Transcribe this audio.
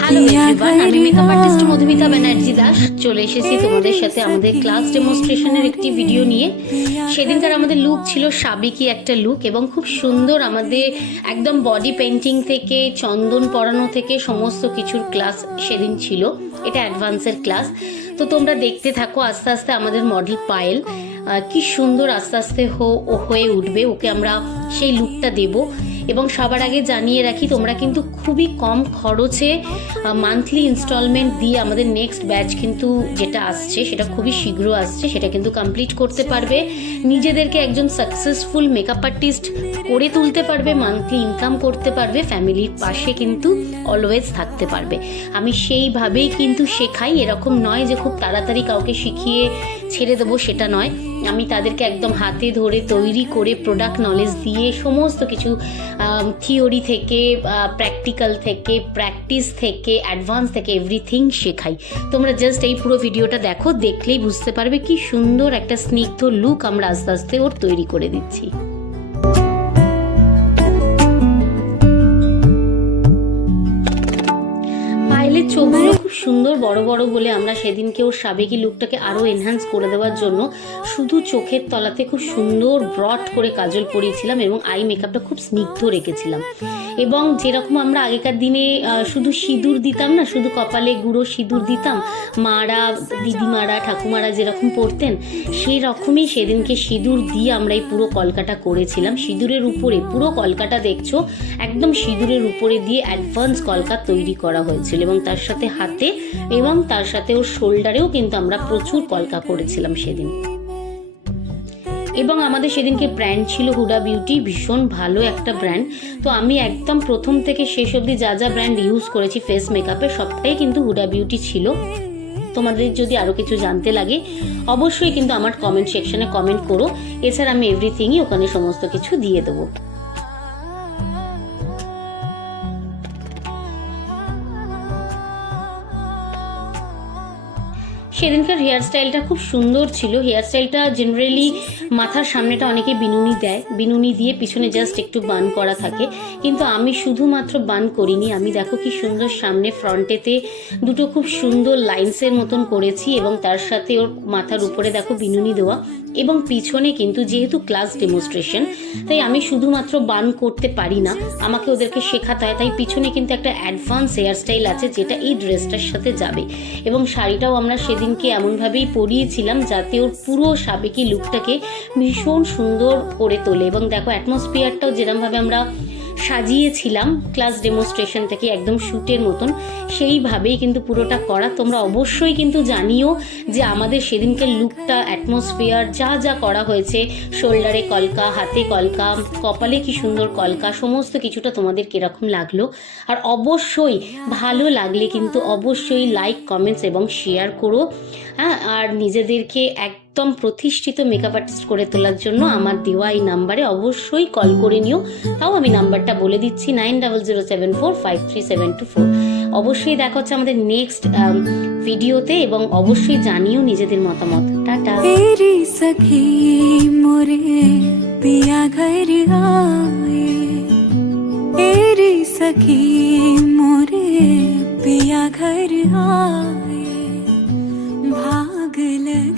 Hello everyone, আমি makeup artist Madhumita Banerjee Das চলে এসেছি তোমাদের সাথে আমাদের ক্লাস ডেমনস্ট্রেশনের একটি ভিডিও নিয়ে। সেদিনকার আমাদের লুক ছিল সাবেকি একটা লুক এবং খুব সুন্দর। আমাদের একদম বডি পেন্টিং থেকে চন্দন পরানো থেকে সমস্ত কিছুর ক্লাস সেদিন ছিল। এটা অ্যাডভান্সের ক্লাস, তো তোমরা দেখতে থাকো। আস্তে আস্তে আমাদের মডেল পায়েল কি সুন্দর আস্তে আস্তে হয়ে উঠবে, ওকে আমরা সেই লুকটা দেব। এবং সবার আগে জানিয়ে রাখি, তোমরা কিন্তু খুবই কম খরচে মান্থলি ইনস্টলমেন্ট দিয়ে আমাদের নেক্সট ব্যাচ কিন্তু যেটা আসছে সেটা খুবই শীঘ্র আসছে, সেটা কিন্তু কমপ্লিট করতে পারবে। নিজেদেরকে একজন সাকসেসফুল মেকআপ আর্টিস্ট করে তুলতে পারবে, মান্থলি ইনকাম করতে পারবে, ফ্যামিলির পাশে কিন্তু অলওয়েজ থাকতে পারবে। আমি সেইভাবেই কিন্তু শেখাই, এরকম নয় যে খুব তাড়াতাড়ি কাউকে শিখিয়ে ছেড়ে দেবো, সেটা নয়। আমি তাদেরকে একদম হাতে ধরে তৈরি করে প্রোডাক্ট নলেজ দিয়ে সমস্ত কিছু থিওরি থেকে প্র্যাকটিক্যাল থেকে প্র্যাকটিস থেকে অ্যাডভান্স থেকে এভরিথিং শেখাই। তোমরা জাস্ট এই পুরো ভিডিওটা দেখো, দেখলেই বুঝতে পারবে কি সুন্দর একটা স্নিগ্ধ লুক আমরা আস্তে আস্তে ওর তৈরি করে দিচ্ছি। চোখগুলো খুব সুন্দর বড় বড় বলে আমরা সেদিনকে ওর সাবেকি লুকটাকে আরও এনহ্যান্স করে দেওয়ার জন্য শুধু চোখের তলাতে খুব সুন্দর ব্রড করে কাজল পরিয়েছিলাম এবং আই মেকআপটা খুব স্নিগ্ধ রেখেছিলাম। এবং যেরকম আমরা আগেকার দিনে শুধু সিঁদুর দিতাম না, শুধু কপালে গুঁড়ো সিঁদুর দিতাম, মারা দিদিমারা ঠাকুমারা যেরকম পরতেন, সেই রকমই সেদিনকে সিঁদুর দিয়ে আমরা এই পুরো কলকাটা করেছিলাম। সিঁদুরের উপরে পুরো কলকাটা দেখছো, একদম সিঁদুরের উপরে দিয়ে অ্যাডভান্স কলকা তৈরি করা হয়েছিল এবং তার সাথে হাতে এবং তার সাথে ওর শোল্ডারেও কিন্তু আমরা প্রচুর কলকা করেছিলাম সেদিন। এবং আমাদের সেদিনকে ব্র্যান্ড ছিল হুডা বিউটি, ভীষণ ভালো একটা ব্র্যান্ড। তো আমি একদম প্রথম থেকে শেষ অবধি যা যা ব্র্যান্ড ইউজ করেছি ফেস মেকআপে সবটাই কিন্তু হুডা বিউটি ছিল। তোমাদের যদি আরও কিছু জানতে লাগে অবশ্যই কিন্তু আমার কমেন্ট সেকশনে কমেন্ট করো, এছাড়া আমি এভরিথিংই ওখানে সমস্ত কিছু দিয়ে দেবো। সেদিনকার হেয়ারস্টাইলটা খুব সুন্দর ছিল। হেয়ারস্টাইলটা জেনারেলি মাথার সামনেটা অনেকে বিনুনি দেয়, বিনুনি দিয়ে পিছনে জাস্ট একটু বান করা থাকে, কিন্তু আমি শুধুমাত্র বান করিনি। আমি দেখো কি সুন্দর সামনে ফ্রন্টেতে দুটো খুব সুন্দর লাইন্সের মতন করেছি এবং তার সাথে ওর মাথার উপরে দেখো বিনুনি দেওয়া, এবং পিছনে কিন্তু যেহেতু ক্লাস ডেমনস্ট্রেশন তাই আমি শুধুমাত্র বান করতে পারি না, আমাকে ওদেরকে শেখাতে হয়। তাই পিছনে কিন্তু একটা অ্যাডভান্স হেয়ারস্টাইল আছে যেটা এই ড্রেসটার সাথে যাবে। এবং শাড়িটাও আমরা সেদিনকে এমনভাবেই পরিয়েছিলাম যাতে ওর পুরো সাবেকি লুকটাকে ভীষণ সুন্দর করে তোলে। এবং দেখো অ্যাটমসফিয়ারটাও যেরকমভাবে আমরা সাজিয়েছিলাম ক্লাস ডেমনস্ট্রেশন থেকে একদম শ্যুটের মতন, সেইভাবেই কিন্তু পুরোটা করা। তোমরা অবশ্যই কিন্তু জানিও যে আমাদের সেদিনকে লুকটা অ্যাটমসফিয়ার যা যা করা হয়েছে, শোল্ডারে কলকা, হাতে কলকা, কপালে কি সুন্দর কলকা, সমস্ত কিছুটা তোমাদের কীরকম লাগলো। আর অবশ্যই ভালো লাগলে কিন্তু অবশ্যই লাইক, কমেন্টস এবং শেয়ার করো। হ্যাঁ, আর নিজেদেরকে একদম প্রতিষ্ঠিত মেকআপ আর্টিস্ট করে তোলার জন্য আমার দেওয়া এই নাম্বারে অবশ্যই কল করে নিও। তাও আমি নাম্বারটা বলে দিচ্ছি 9007453724। অবশ্যই দেখা হচ্ছে আমাদের নেক্সট ভিডিওতে এবং অবশ্যই জানিও নিজেদের মতামত। টাটা। সখী মোরে পিয়া ঘর আয়ে, সখী মোরে পিয়া ঘর আয়ে, ভাগ লগ